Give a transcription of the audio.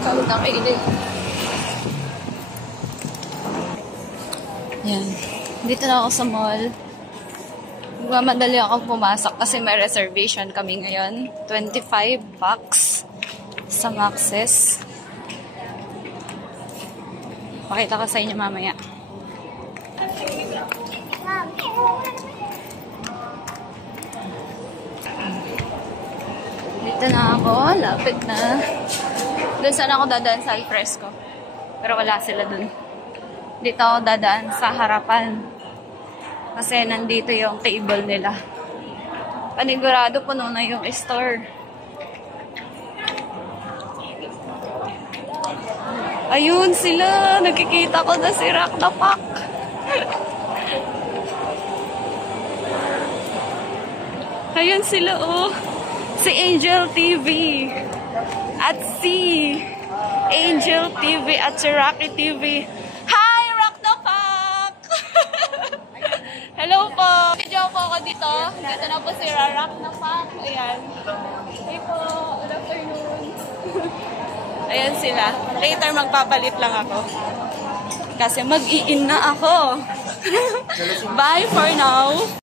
Kawit na kailid. Yan. Dito na ako sa mall. Magmamadali ako pumasok kasi may reservation kami ngayon. 25 bucks sa Maxis. Pakita ko sa inyo mamaya. Dito na ako. Lapit na. Doon sana ako dadaan sa Alfresco. Pero wala sila doon. Dito ako dadaan sa harapan. Kasi nandito yung table nila. Panigurado puno na yung store. Ayun sila. Nakikita ko na si Rock the Pack. Ayun sila oh. Si Angel TV. At si Angel TV at si Rocky TV. Hi, Rock the Pack! Hello po. Video po ako dito. Dito na po si Rock the Pack. Ayan. Hey po. Good afternoon. Ayan sila. Later magpapalit lang ako. Kasi mag-i-in na ako. Bye for now.